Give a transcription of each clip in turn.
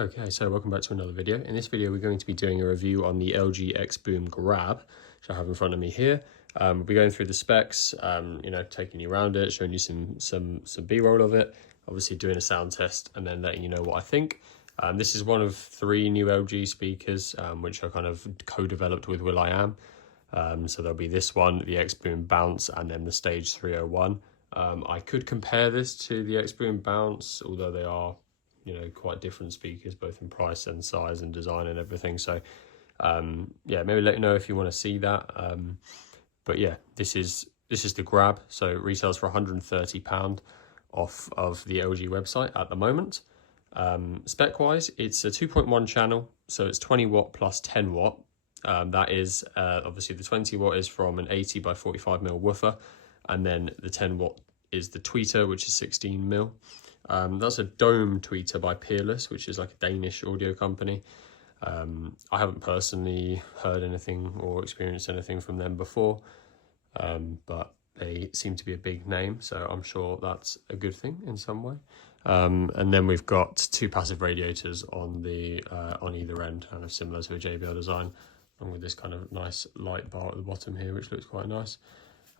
Okay, so welcome back to another video. In this video, we're going to be doing a review on the LG xboom Grab, which I have in front of me here. We'll be going through the specs, taking you around it, showing you some B-roll of it, obviously doing a sound test, and then letting you know what I think. This is one of 3 new LG speakers, which are kind of co-developed with will.i.am. So there'll be this one, the xboom Bounce, and then the Stage 301. I could compare this to the xboom Bounce, although they are quite different speakers, both in price and size and design and everything. So maybe let me know if you want to see that. But yeah, this is the Grab. So it retails for £130 off of the LG website at the moment. Spec wise, it's a 2.1 channel, so it's 20 watt plus 10 watt. That is obviously the 20 watt is from an 80 by 45mm woofer, and then the 10 watt is the tweeter, which is 16mm. That's a dome tweeter by Peerless, which is like a Danish audio company. I haven't personally heard anything or experienced anything from them before, but they seem to be a big name, so I'm sure that's a good thing in some way. And then we've got 2 passive radiators on the on either end, kind of similar to a JBL design, along with this kind of nice light bar at the bottom here, which looks quite nice.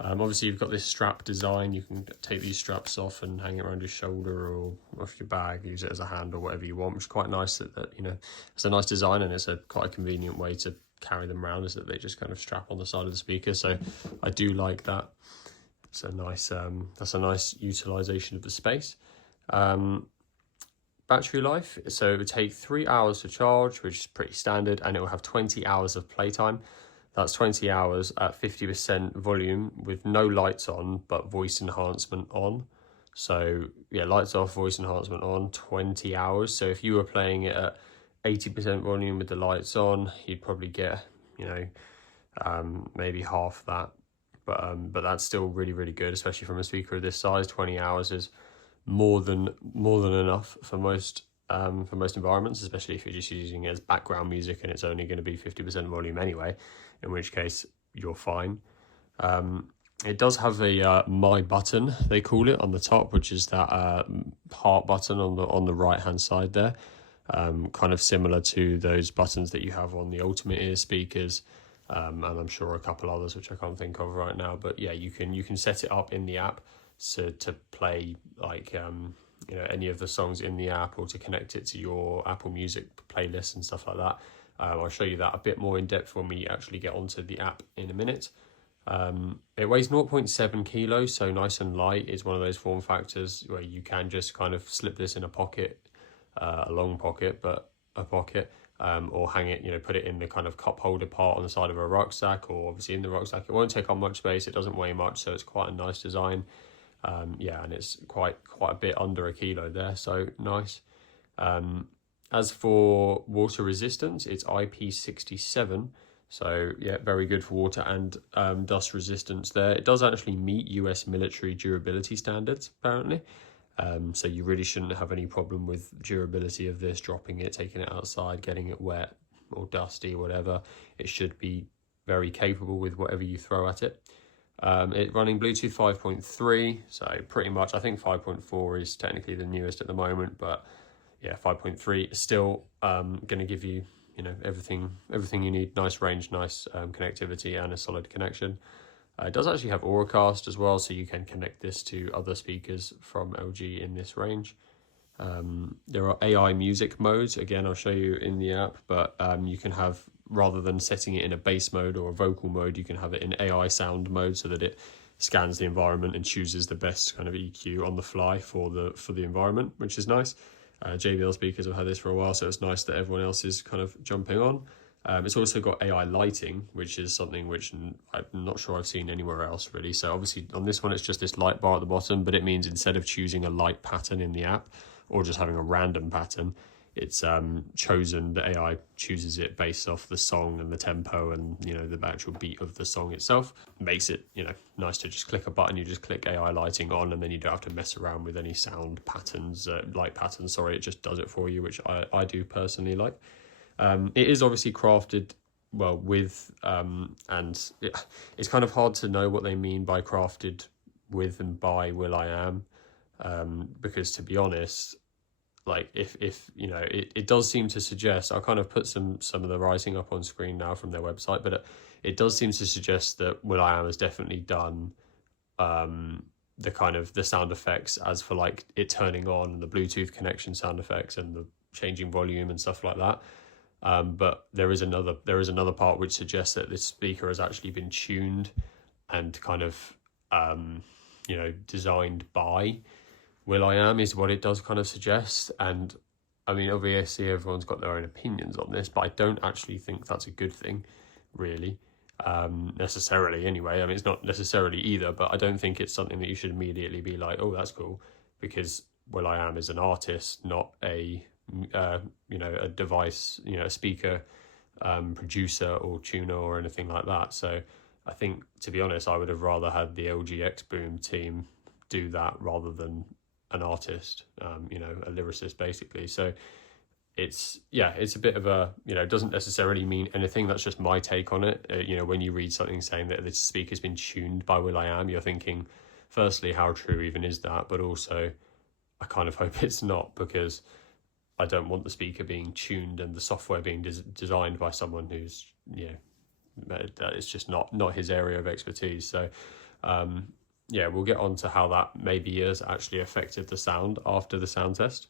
Obviously, you've got this strap design. You can take these straps off and hang it around your shoulder or off your bag, use it as a hand or whatever you want, which is quite nice. That it's a nice design, and it's quite a convenient way to carry them around, is that they just kind of strap on the side of the speaker. So I do like that. It's a nice that's a nice utilization of the space. Battery life, so it would take 3 hours to charge, which is pretty standard, and it will have 20 hours of playtime. That's 20 hours at 50% volume with no lights on, but voice enhancement on. So yeah, lights off, voice enhancement on, 20 hours. So if you were playing it at 80% volume with the lights on, you'd probably get, maybe half that. But that's still really, really good, especially from a speaker of this size. 20 hours is more than enough for most environments, especially if you're just using it as background music and it's only going to be 50% volume anyway, in which case you're fine. It does have a my button, they call it, on the top, which is that heart button on the right hand side there, kind of similar to those buttons that you have on the Ultimate Ear speakers, and I'm sure a couple others which I can't think of right now. But yeah, you can set it up in the app to play like any of the songs in the app, or to connect it to your Apple Music playlist and stuff like that. I'll show you that a bit more in depth when we actually get onto the app in a minute. It weighs 0.7 kilos, so nice and light. It's one of those form factors where you can just kind of slip this in a pocket, a long pocket, but a pocket, or hang it, put it in the kind of cup holder part on the side of a rucksack, or obviously in the rucksack. It won't take up much space, it doesn't weigh much, so it's quite a nice design. And it's quite a bit under a kilo there, so nice. As for water resistance, it's IP67, so yeah, very good for water and dust resistance there. It does actually meet US military durability standards, apparently. So you really shouldn't have any problem with durability of this, dropping it, taking it outside, getting it wet or dusty, whatever. It should be very capable with whatever you throw at it. It running Bluetooth 5.3, so pretty much, I think 5.4 is technically the newest at the moment, but yeah, 5.3 is still going to give you, everything you need. Nice range, nice connectivity, and a solid connection. It does actually have Auracast as well, so you can connect this to other speakers from LG in this range. There are AI music modes. Again, I'll show you in the app, but you can have, rather than setting it in a bass mode or a vocal mode, you can have it in AI sound mode, so that it scans the environment and chooses the best kind of EQ on the fly for the environment, which is nice. JBL speakers have had this for a while, so it's nice that everyone else is kind of jumping on. It's also got AI lighting, which is something which I'm not sure I've seen anywhere else really. So obviously on this one, it's just this light bar at the bottom, but it means instead of choosing a light pattern in the app or just having a random pattern, it's chosen, the AI chooses it based off the song and the tempo and the actual beat of the song itself. Makes it nice to just click a button, you just click AI lighting on, and then you don't have to mess around with any sound patterns, light patterns, sorry. It just does it for you, which I do personally like. It is obviously crafted well with and it's kind of hard to know what they mean by crafted with and by will.i.am, because to be honest, like if you know, it does seem to suggest, I'll kind of put some of the writing up on screen now from their website, but it does seem to suggest that will.i.am has definitely done the kind of the sound effects as for like it turning on, and the Bluetooth connection sound effects and the changing volume and stuff like that. But there is another part which suggests that this speaker has actually been tuned and kind of you know, designed by will.i.am, is what it does kind of suggest. And I mean, obviously everyone's got their own opinions on this, but I don't actually think that's a good thing, really, necessarily anyway. I mean, it's not necessarily either, but I don't think it's something that you should immediately be like, oh, that's cool, because will.i.am is an artist, not a you know, a device, you know, a speaker producer or tuner or anything like that. So I think, to be honest, I would have rather had the LG xboom team do that rather than an artist, you know, a lyricist basically. So it's a bit of a, you know, it doesn't necessarily mean anything. That's just my take on it. You know, when you read something saying that the speaker's been tuned by will.i.am, you're thinking, firstly, how true even is that? But also, I kind of hope it's not, because I don't want the speaker being tuned and the software being designed by someone who's, you know, that is just not his area of expertise. So yeah, we'll get on to how that maybe has actually affected the sound after the sound test.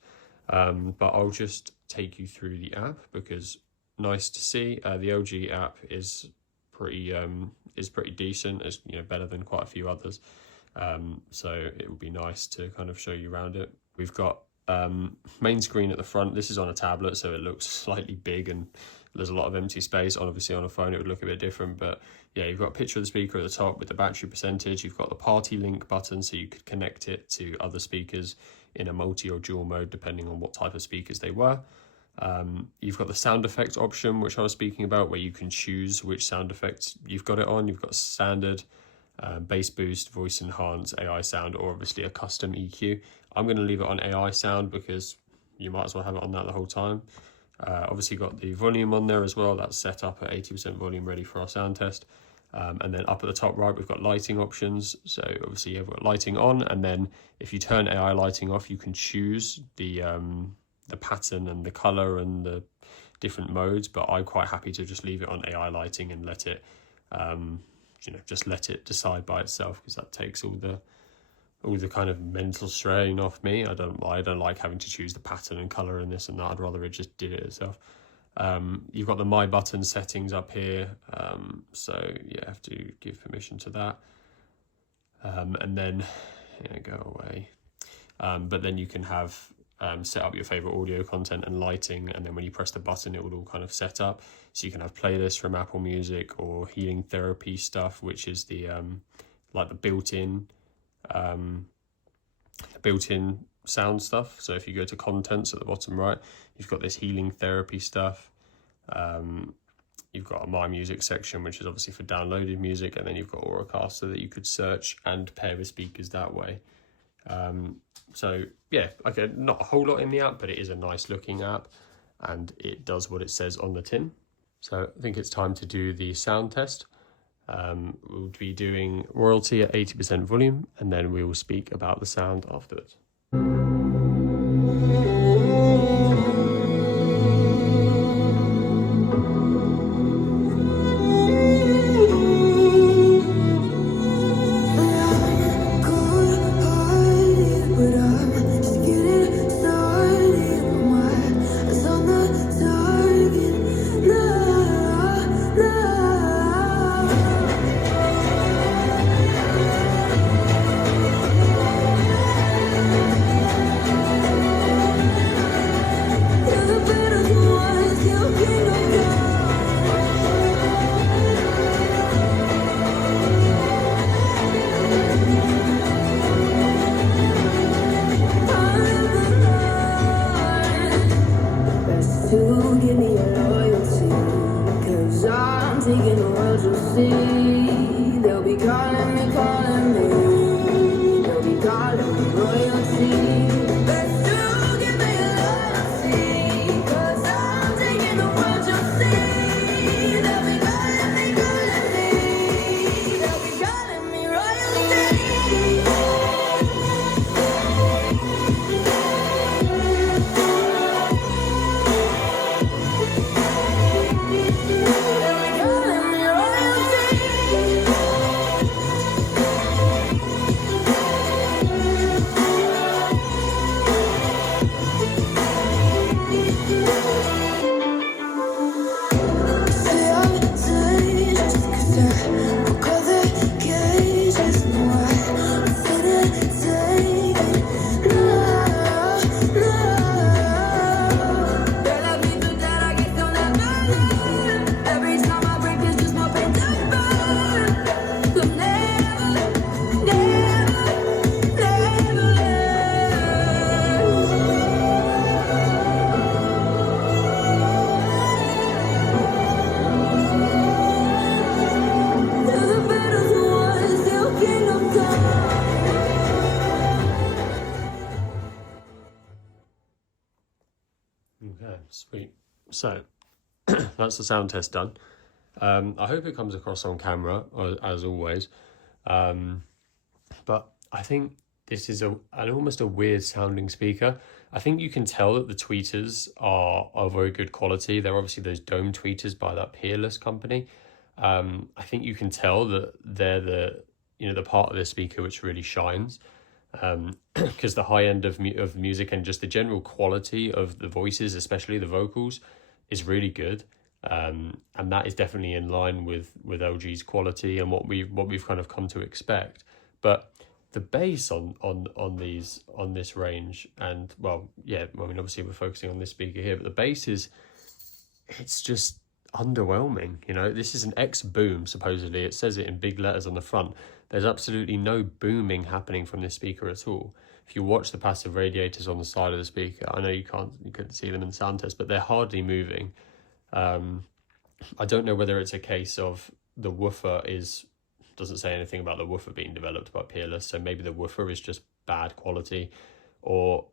But I'll just take you through the app, because nice to see. The LG app is pretty decent, as you know, better than quite a few others. So it would be nice to kind of show you around it. We've got main screen at the front. This is on a tablet, so it looks slightly big and there's a lot of empty space. Obviously on a phone it would look a bit different, but yeah, you've got a picture of the speaker at the top with the battery percentage. You've got the party link button, so you could connect it to other speakers in a multi or dual mode depending on what type of speakers they were. You've got the sound effects option, which I was speaking about, where you can choose which sound effects you've got it on. You've got standard, bass boost, voice enhance, AI sound, or obviously a custom EQ. I'm going to leave it on AI sound because you might as well have it on that the whole time. Obviously got the volume on there as well. That's set up at 80% volume, ready for our sound test. And then up at the top right, we've got lighting options. So obviously you've got lighting on, and then if you turn AI lighting off, you can choose the pattern and the color and the different modes. But I'm quite happy to just leave it on AI lighting and let it, you know, just let it decide by itself, because that takes all the kind of mental strain off me. I don't like having to choose the pattern and color and this and that. I'd rather it just did it itself. You've got the My Button settings up here, so you have to give permission to that, and then go away. But then you can have set up your favorite audio content and lighting, and then when you press the button it will all kind of set up. So you can have playlists from Apple Music or healing therapy stuff, which is the like the built-in sound stuff. So if you go to contents at the bottom right, you've got this healing therapy stuff. You've got a My Music section, which is obviously for downloaded music, and then you've got Auracast, so that you could search and pair with speakers that way. So yeah, okay, not a whole lot in the app, but it is a nice looking app and it does what it says on the tin. So I think it's time to do the sound test. We'll be doing royalty at 80% volume, and then we will speak about the sound afterwards. Okay, sweet. So that's the sound test done. I hope it comes across on camera, as always. But I think this is an almost a weird sounding speaker. I think you can tell that the tweeters are very good quality. They're obviously those dome tweeters by that Peerless company. I think you can tell that they're the part of the speaker which really shines, because the high end of music and just the general quality of the voices, especially the vocals, is really good. And that is definitely in line with LG's quality and what we've kind of come to expect. But the bass on this range, and well, yeah, I mean obviously we're focusing on this speaker here, but the bass it's just underwhelming. This is an xboom, supposedly. It says it in big letters on the front. There's absolutely no booming happening from this speaker at all. If you watch the passive radiators on the side of the speaker, I know you couldn't see them in the sound test, but they're hardly moving. I don't know whether it's a case of the woofer doesn't say anything about the woofer being developed by Peerless, so maybe the woofer is just bad quality, or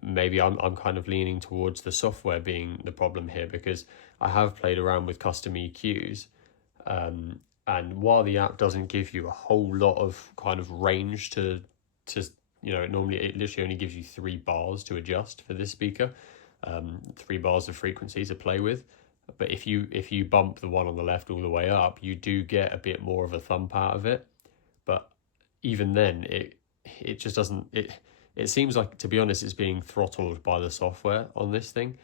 maybe I'm kind of leaning towards the software being the problem here, because I have played around with custom EQs, and while the app doesn't give you a whole lot of kind of range to normally it literally only gives you 3 bars to adjust for this speaker, 3 bars of frequency to play with. But if you bump the one on the left all the way up, you do get a bit more of a thump out of it. But even then, it just doesn't. It seems like, to be honest, it's being throttled by the software on this thing,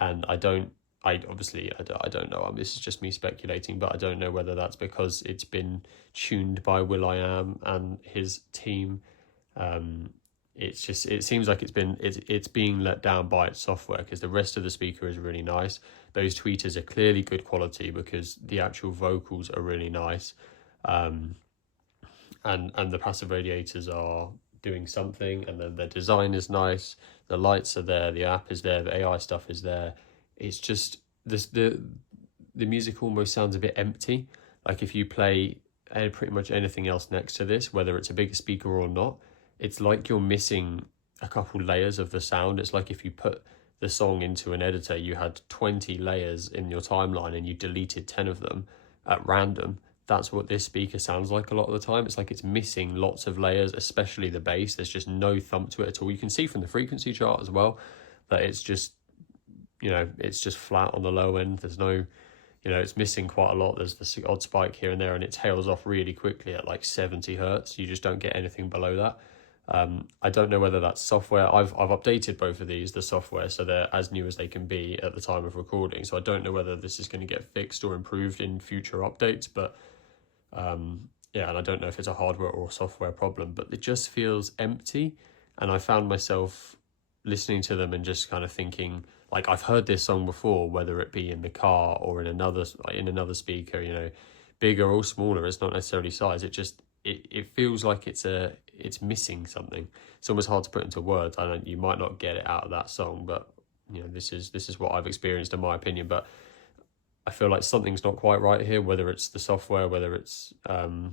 and I don't know. This is just me speculating, but I don't know whether that's because it's been tuned by will.i.am and his team. It seems like it's being let down by its software, because the rest of the speaker is really nice. Those tweeters are clearly good quality because the actual vocals are really nice, and the passive radiators are doing something, and then the design is nice. The lights are there, the app is there, the AI stuff is there. It's just the music almost sounds a bit empty. Like if you play pretty much anything else next to this, whether it's a bigger speaker or not, it's like you're missing a couple layers of the sound. It's like if you put the song into an editor, you had 20 layers in your timeline and you deleted 10 of them at random. That's what this speaker sounds like a lot of the time. It's like it's missing lots of layers, especially the bass. There's just no thump to it at all. You can see from the frequency chart as well that it's just flat on the low end. There's no, it's missing quite a lot. There's the odd spike here and there, and it tails off really quickly at like 70 hertz. You just don't get anything below that. I don't know whether that's software. I've updated both of these, the software, so they're as new as they can be at the time of recording. So I don't know whether this is going to get fixed or improved in future updates, but yeah, and I don't know if it's a hardware or software problem, but it just feels empty. And I found myself listening to them and just kind of thinking, like, I've heard this song before, whether it be in the car or in another speaker, bigger or smaller. It's not necessarily size. It feels like it's missing something. It's almost hard to put into words. I know you might not get it out of that song, but this is what I've experienced in my opinion. But I feel like something's not quite right here, whether it's the software, whether it's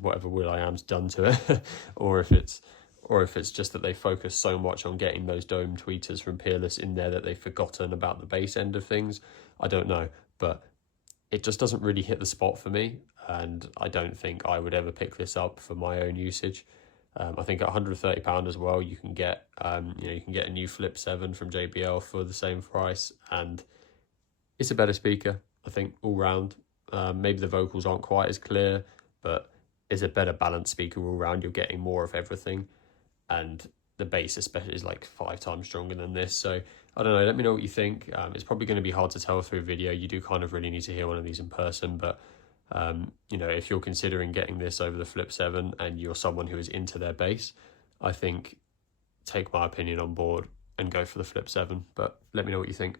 whatever will.i.am's done to it, or if it's just that they focus so much on getting those dome tweeters from Peerless in there that they've forgotten about the bass end of things. I don't know, but it just doesn't really hit the spot for me, and I don't think I would ever pick this up for my own usage. I think at £130 as well, you can get a new Flip 7 from JBL for the same price, and it's a better speaker, I think, all round. Maybe the vocals aren't quite as clear, but it's a better balanced speaker all round. You're getting more of everything, and the bass especially is like 5 times stronger than this. So I don't know, let me know what you think. It's probably going to be hard to tell through video. You do kind of really need to hear one of these in person, but if you're considering getting this over the Flip 7 and you're someone who is into their bass, I think take my opinion on board and go for the Flip 7. But let me know what you think.